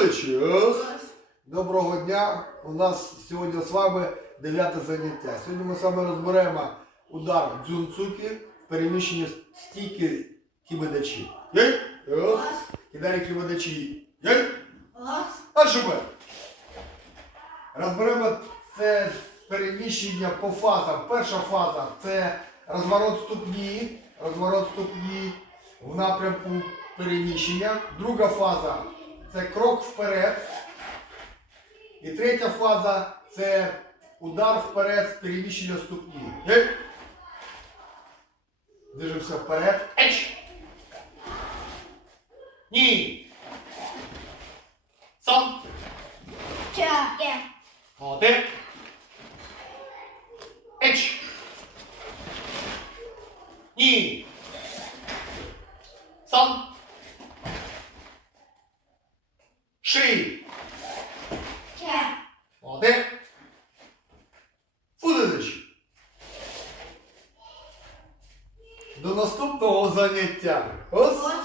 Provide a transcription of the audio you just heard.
Фудичус! Доброго дня! У нас сьогодні з вами дев'яте заняття. Сьогодні ми з вами розберемо удар дзюнцуки в переміщенні стійки кібедачі. Кидарі кібедачі. Шубе! Розберемо це переміщення по фазам. Перша фаза це розворот ступні, розворот ступні в напрямку переміщення. Друга фаза це крок вперед. І третя фаза це удар вперед з переміщення ступні. Гей! Движемося вперед. Еч! Ні! Сам! Молодець. Еч. Ні. Сам. Ши. Молодець. Фудович. До наступного заняття. Ось.